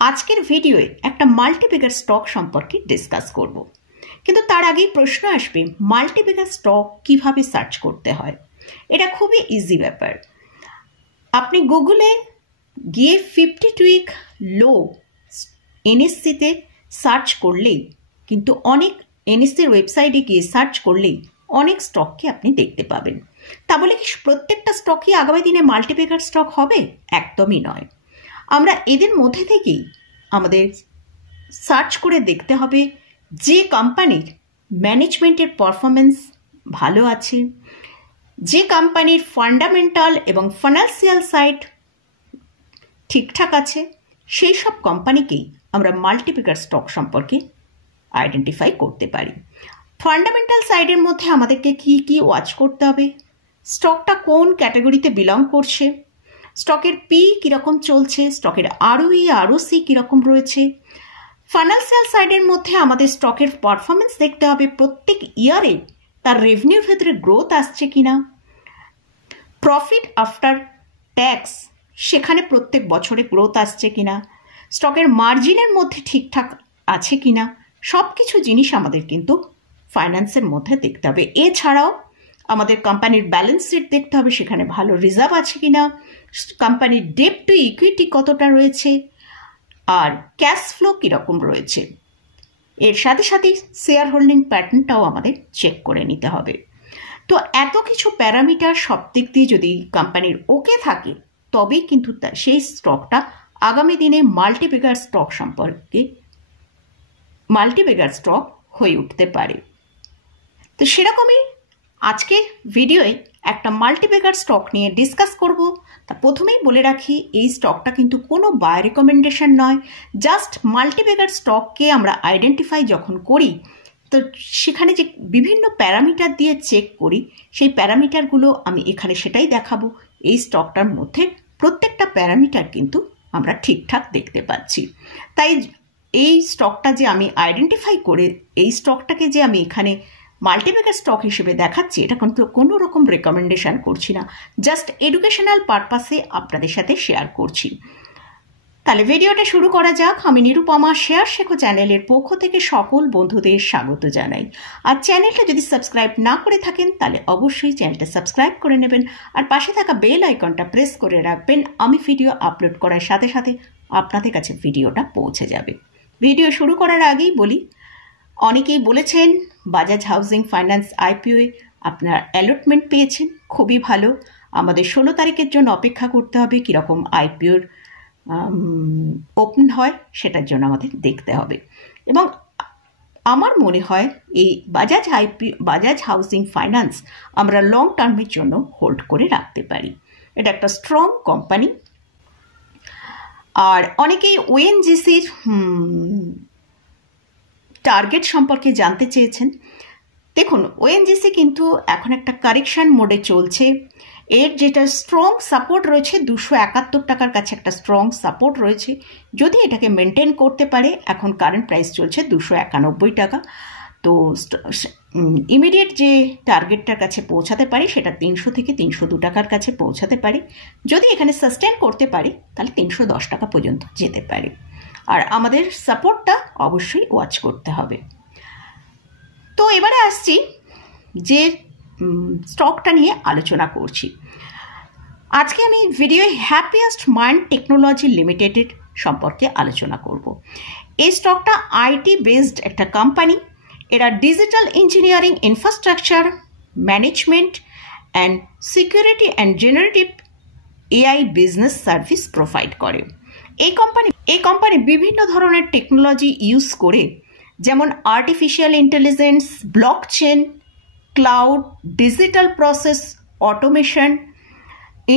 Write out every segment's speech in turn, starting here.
আজকের ভিডিওয়ে একটা multibagger stock সম্পর্কে ডিসকাস করব, কিন্তু তার আগেই প্রশ্ন আসবে মাল্টিব্যাগার স্টক কিভাবে সার্চ করতে হয়। এটা খুবই ইজি ব্যাপার। আপনি গুগলে গিয়ে 52 উইক লো এনএসসিতে সার্চ করলেই কিন্তু অনেক এনএসসির ওয়েবসাইটে গিয়ে সার্চ করলেই অনেক স্টককে আপনি দেখতে পাবেন। তা বলে কি প্রত্যেকটা স্টকই আগামী দিনে মাল্টিব্যাগার স্টক হবে? একদমই নয়। আমরা এদের মধ্যে থেকেই আমাদের সার্চ করে দেখতে হবে যে কোম্পানির ম্যানেজমেন্টের পারফরমেন্স ভালো আছে, যে কোম্পানির ফান্ডামেন্টাল এবং ফাইন্যান্সিয়াল সাইড ঠিকঠাক আছে, সেই সব কোম্পানিকেই আমরা মাল্টিব্যাগার স্টক সম্পর্কে আইডেন্টিফাই করতে পারি। ফান্ডামেন্টাল সাইডের মধ্যে আমাদেরকে কি কি ওয়াচ করতে হবে, স্টকটা কোন ক্যাটাগরিতে বিলং করছে, স্টকের পি কীরকম চলছে, স্টকের আরওই আরওসি কীরকম রয়েছে। ফাইন্যান্সিয়াল সাইডের মধ্যে আমাদের স্টকের পারফরমেন্স দেখতে হবে, প্রত্যেক ইয়ারে তার রেভিনিউর ভেতরে গ্রোথ আসছে কিনা, প্রফিট আফটার ট্যাক্স সেখানে প্রত্যেক বছরে গ্রোথ আসছে কিনা, স্টকের মার্জিনের মধ্যে ঠিকঠাক আছে কিনা, সব কিছু জিনিস আমাদের কিন্তু ফাইন্যান্সের মধ্যে দেখতে হবে। এছাড়াও আমাদের কোম্পানির ব্যালেন্স শিট দেখতে হবে, সেখানে ভালো রিজার্ভ আছে কিনা, কোম্পানির ডেট টু ইকুইটি কতটা রয়েছে, আর ক্যাশ ফ্লো কীরকম রয়েছে। এর সাথে সাথে শেয়ার হোল্ডিং প্যাটার্নটাও আমাদের চেক করে নিতে হবে। তো এত কিছু প্যারামিটার সব দিক দিয়ে যদি কোম্পানির ওকে থাকে তবেই কিন্তু সেই স্টকটা আগামী দিনে মাল্টিব্যাগার স্টক সম্পর্কে মাল্টিব্যাগার স্টক হয়ে উঠতে পারে। তো সেরকমই আজকে ভিডিওয়ে একটা মাল্টিব্যাগার স্টক নিয়ে ডিসকাস করব। তা প্রথমেই বলে রাখি, এই স্টকটা কিন্তু কোনো বাই রেকমেন্ডেশন নয়। জাস্ট মাল্টিব্যাগার স্টককে আমরা আইডেন্টিফাই যখন করি তো সেখানে যে বিভিন্ন প্যারামিটার দিয়ে চেক করি, সেই প্যারামিটারগুলো আমি এখানে সেটাই দেখাবো। এই স্টকটার মধ্যে প্রত্যেকটা প্যারামিটার কিন্তু আমরা ঠিকঠাক দেখতে পাচ্ছি। তাই এই স্টকটা যে আমি আইডেন্টিফাই করে এই স্টকটাকে যে আমি এখানে মাল্টিব্যাগার স্টক হিসেবে দেখাচ্ছি, এটা কিন্তু কোনো রকম রেকমেন্ডেশন করছি না, জাস্ট এডুকেশনাল পারপাসে আপনাদের সাথে শেয়ার করছি। তাহলে ভিডিওটা শুরু করা যাক। আমি নিরুপমা শেয়ার শেখো চ্যানেলের পক্ষ থেকে সকল বন্ধুদের স্বাগত জানাই। আর চ্যানেলটা যদি সাবস্ক্রাইব না করে থাকেন তাহলে অবশ্যই চ্যানেলটা সাবস্ক্রাইব করে নেবেন, আর পাশে থাকা বেল আইকনটা প্রেস করে রাখবেন। আমি ভিডিও আপলোড করার সাথে সাথে আপনাদের কাছে ভিডিওটা পৌঁছে যাবে। ভিডিও শুরু করার আগেই বলি, অনেকেই বলেছেন বাজাজ হাউজিং ফাইন্যান্স আইপিওয়ে আপনার অ্যালটমেন্ট পেয়েছেন, খুবই ভালো। আমাদের 16 তারিখের জন্য অপেক্ষা করতে হবে, কীরকম আইপিওর ওপেন হয় সেটার জন্য আমাদের দেখতে হবে। এবং আমার মনে হয় এই বাজাজ হাউজিং ফাইন্যান্স আমরা লং টার্মের জন্য হোল্ড করে রাখতে পারি। এটা একটা স্ট্রং কোম্পানি। আর অনেকেই ওএনজিসির টার্গেট সম্পর্কে জানতে চেয়েছেন। দেখুন, ওএনজিসি কিন্তু এখন একটা কারেকশন মোডে চলছে। এর যেটা স্ট্রং সাপোর্ট রয়েছে 271 টাকার কাছে একটা স্ট্রং সাপোর্ট রয়েছে। যদি এটাকে মেনটেন করতে পারে, এখন কারেন্ট প্রাইস চলছে 291 টাকা, তো ইমিডিয়েট যে টার্গেটটার কাছে পৌঁছাতে পারে সেটা 300 থেকে 302 টাকার কাছে পৌঁছাতে পারে। যদি এখানে সাস্টেন করতে পারে তাহলে 310 টাকা পর্যন্ত যেতে পারে। আর আমাদের সাপোর্টটা অবশ্যই ওয়াচ করতে হবে। তো এবারে আসছি যে স্টকটা নিয়ে আলোচনা করছি। আজকে আমি ভিডিও হ্যাপিয়েস্ট মাইন্ড টেকনোলজি লিমিটেডের সম্পর্কে আলোচনা করব। এই স্টকটা আইটি বেসড একটা কোম্পানি। এরা digital engineering, infrastructure management and security and generative AI business service provide করে। এই কোম্পানি বিভিন্ন ধরনের টেকনোলজি ইউজ করে, যেমন artificial intelligence, blockchain, cloud, digital process automation,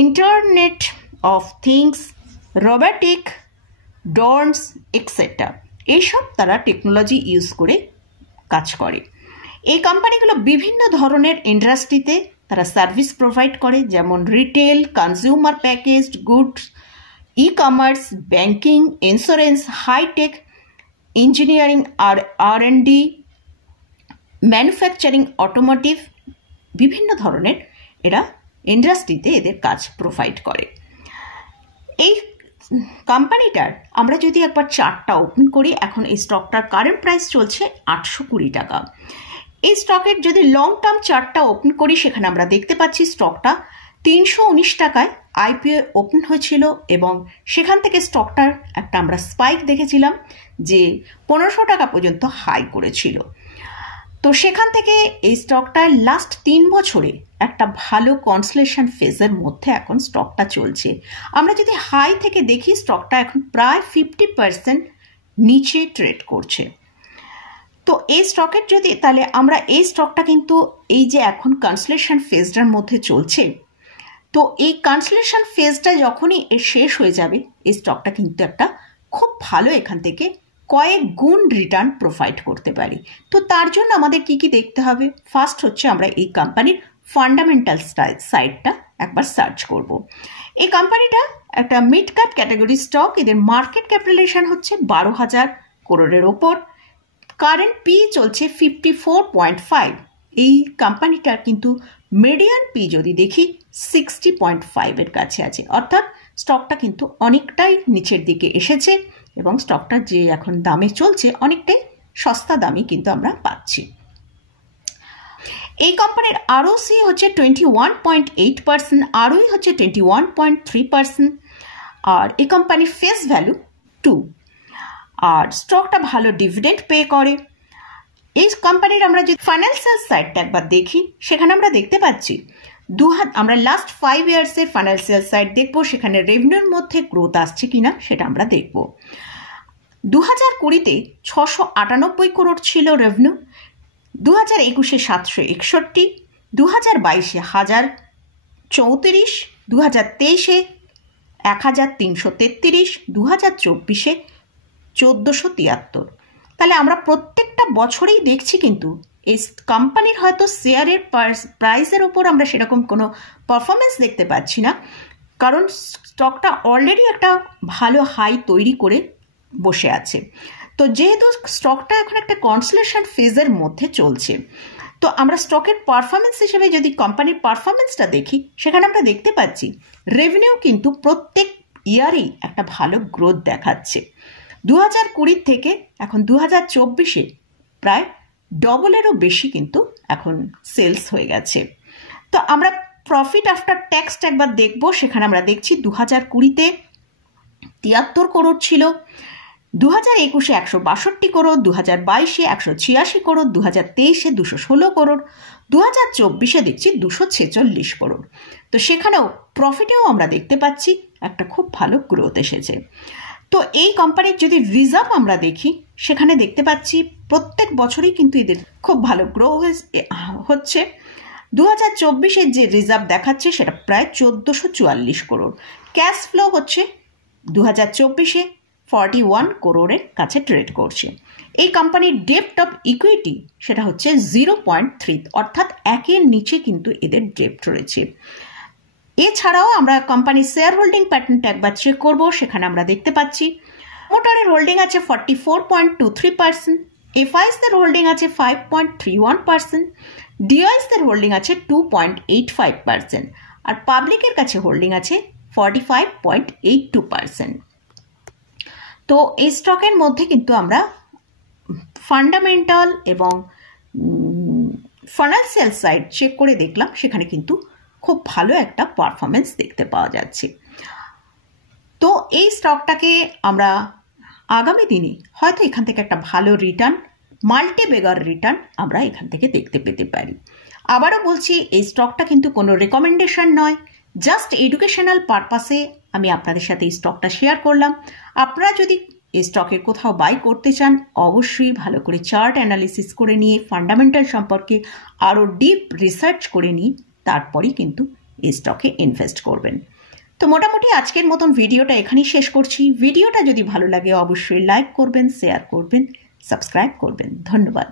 internet of things, robotic, drones etcetera, এইসব তারা টেকনোলজি ইউজ করে কাজ করে। এই কোম্পানিগুলো বিভিন্ন ধরনের ইন্ডাস্ট্রিতে তারা সার্ভিস প্রোভাইড করে, যেমন retail, consumer packaged goods, e commerce, banking, insurance, hitech, engineering, R and D, manufacturing, automotive, বিভিন্ন ধরনের এরা ইন্ডাস্ট্রিতে এদের কাজ প্রোভাইড করে। এই কোম্পানিটার আমরা যদি একবার চার্টটা ওপেন করি, এখন এই স্টকটার কারেন্ট প্রাইস চলছে 820 টাকা। এই স্টকের যদি লং টার্ম চার্টটা ওপেন করি, সেখানে আমরা দেখতে পাচ্ছি স্টকটা 319 টাকায় আইপিও ওপেন হয়েছিল এবং সেখান থেকে স্টকটার একটা আমরা স্পাইক দেখেছিলাম যে 1500 টাকা পর্যন্ত হাই করেছিল। তো সেখান থেকে এই স্টকটার লাস্ট 3 বছরে একটা ভালো কনসোলিডেশন ফেজের মধ্যে এখন স্টকটা চলছে। আমরা যদি হাই থেকে দেখি, স্টকটা এখন প্রায় 50% নিচে ট্রেড করছে। তো এই স্টকের যদি তাহলে আমরা এই স্টকটা কিন্তু এই যে এখন কনসোলিডেশন ফেজটার মধ্যে চলছে, তো এই কনসোলিডেশন ফেজটা যখনই শেষ হয়ে যাবে, এই স্টকটা কিন্তু একটা খুব ভালো এখান থেকে কয়েক গুণ রিটার্ন প্রোভাইড করতে পারি। তো তার জন্য আমাদের কি কি দেখতে হবে? ফার্স্ট হচ্ছে আমরা এই কোম্পানির ফান্ডামেন্টাল সাইডটা একবার সার্চ করব। এই কোম্পানিটা একটা মিড ক্যাপ ক্যাটাগরি স্টক। এদের মার্কেট ক্যাপিটালাইজেশন হচ্ছে 12,000 করোড়ের ওপর। কারেন্ট পি চলছে 54.5। এই কোম্পানিটার কিন্তু মিডিয়ান পি যদি দেখি 60.5 এর কাছে আছে, অর্থাৎ স্টকটা কিন্তু অনেকটাই নিচের দিকে এসেছে এবং স্টকটা যে এখন দামে চলছে অনেকটাই সস্তা দামে কিন্তু আমরা পাচ্ছি। এই কোম্পানির আরওসি হচ্ছে 21.8%, আরওই হচ্ছে 21.3%, আর এই কোম্পানির ফেস ভ্যালু 2, আর স্টকটা ভালো ডিভিডেন্ড পে করে। এই কোম্পানির আমরা যদি ফাইন্যান্সিয়াল সাইডটা একবার দেখি, সেখানে আমরা দেখতে পাচ্ছি আমরা লাস্ট 5 ইয়ার্সের ফাইন্যান্সিয়াল সাইড দেখব, সেখানে রেভিনিউর মধ্যে গ্রোথ আসছে কিনা সেটা আমরা দেখব। 2020-তে 698 করোড় ছিল রেভিনিউ, 2021-এ 761, 2022-এ 1034, 2023-এ 1333, 2024-এ 1473। তাহলে আমরা প্রত্যেকটা বছরেই দেখছি কিন্তু এই কোম্পানির হয়তো শেয়ারের প্রাইসের ওপর আমরা সেরকম কোনো পারফরমেন্স দেখতে পাচ্ছি না, কারণ স্টকটা অলরেডি একটা ভালো হাই তৈরি করে বসে আছে। তো যেহেতু স্টকটা এখন একটা কনসোলিডেশন ফেজের মধ্যে চলছে, তো আমরা স্টকের পারফরমেন্স হিসেবে যদি কোম্পানির পারফরমেন্সটা দেখি, সেখানে আমরা দেখতে পাচ্ছি রেভিনিউ কিন্তু প্রত্যেক ইয়ারেই একটা ভালো গ্রোথ দেখাচ্ছে। 2020 থেকে এখন 2024-এ প্রায় ডবলেরও বেশি কিন্তু এখন সেলস হয়ে গেছে। তো আমরা প্রফিট আফটার ট্যাক্সটা একবার দেখব, সেখানে আমরা দেখছি 2020-তে 73 করোড় ছিল, 2021-এ 162 করোড়, 2022-এ 186 করোড়, 2023-এ 216 করোড়, 2024-এ দেখছি 246 করোড়। তো সেখানেও প্রফিটেও আমরা দেখতে পাচ্ছি একটা খুব ভালো গ্রোথ এসেছে। তো এই কোম্পানির যদি রিজার্ভ আমরা দেখি, সেখানে দেখতে পাচ্ছি প্রত্যেক বছরই কিন্তু এদের খুব ভালো গ্রো হচ্ছে। 2024-এর যে রিজার্ভ দেখাচ্ছে সেটা প্রায় 1444 করোড়। ক্যাশ ফ্লো হচ্ছে 2024-এ 41 করোড়ের কাছে ট্রেড করছে। এই কোম্পানির ডেপ্ট অফ ইকুইটি সেটা হচ্ছে 0.3, অর্থাৎ 1-এর নিচে কিন্তু এদের ডেপ্ট রয়েছে। এছাড়াও আমরা কোম্পানির শেয়ার হোল্ডিং প্যাটার্নটা একবার চেক করবো, সেখানে আমরা দেখতে পাচ্ছি প্রমোটারের হোল্ডিং আছে 44.23%, এফআইসদের হোল্ডিং আছে 5.31%, ডিআইসদের হোল্ডিং আছে 2.85%, আর পাবলিকের কাছে হোল্ডিং আছে 45.82%। তো এই স্টকের মধ্যে কিন্তু আমরা ফান্ডামেন্টাল এবং ফাইন্যান্সিয়াল সাইড চেক করে দেখলাম, সেখানে কিন্তু খুব ভালো একটা পারফরমেন্স দেখতে পাওয়া যাচ্ছে। তো এই স্টকটাকে আমরা আগামী দিনে হয়তো এখান থেকে একটা ভালো রিটার্ন, মাল্টি বেগার রিটার্ন আমরা এখান থেকে দেখতে পেতে পারি। আবারও বলছি, এই স্টকটা কিন্তু কোনো রেকমেন্ডেশন নয়, জাস্ট এডুকেশনাল পারপাসে আমি আপনাদের সাথে এই স্টকটা শেয়ার করলাম। আপনারা যদি এই স্টকের কোথাও বাই করতে চান, অবশ্যই ভালো করে চার্ট অ্যানালিসিস করে নিয়ে ফান্ডামেন্টাল সম্পর্কে আরও ডিপ রিসার্চ করে নিয়ে তারপরেই কিন্তু এই স্টকে ইনভেস্ট করবেন। তো মোটামুটি আজকের মতন ভিডিওটা এখানেই শেষ করছি। ভিডিওটা যদি ভালো লাগে অবশ্যই লাইক করবেন, শেয়ার করবেন, সাবস্ক্রাইব করবেন। ধন্যবাদ।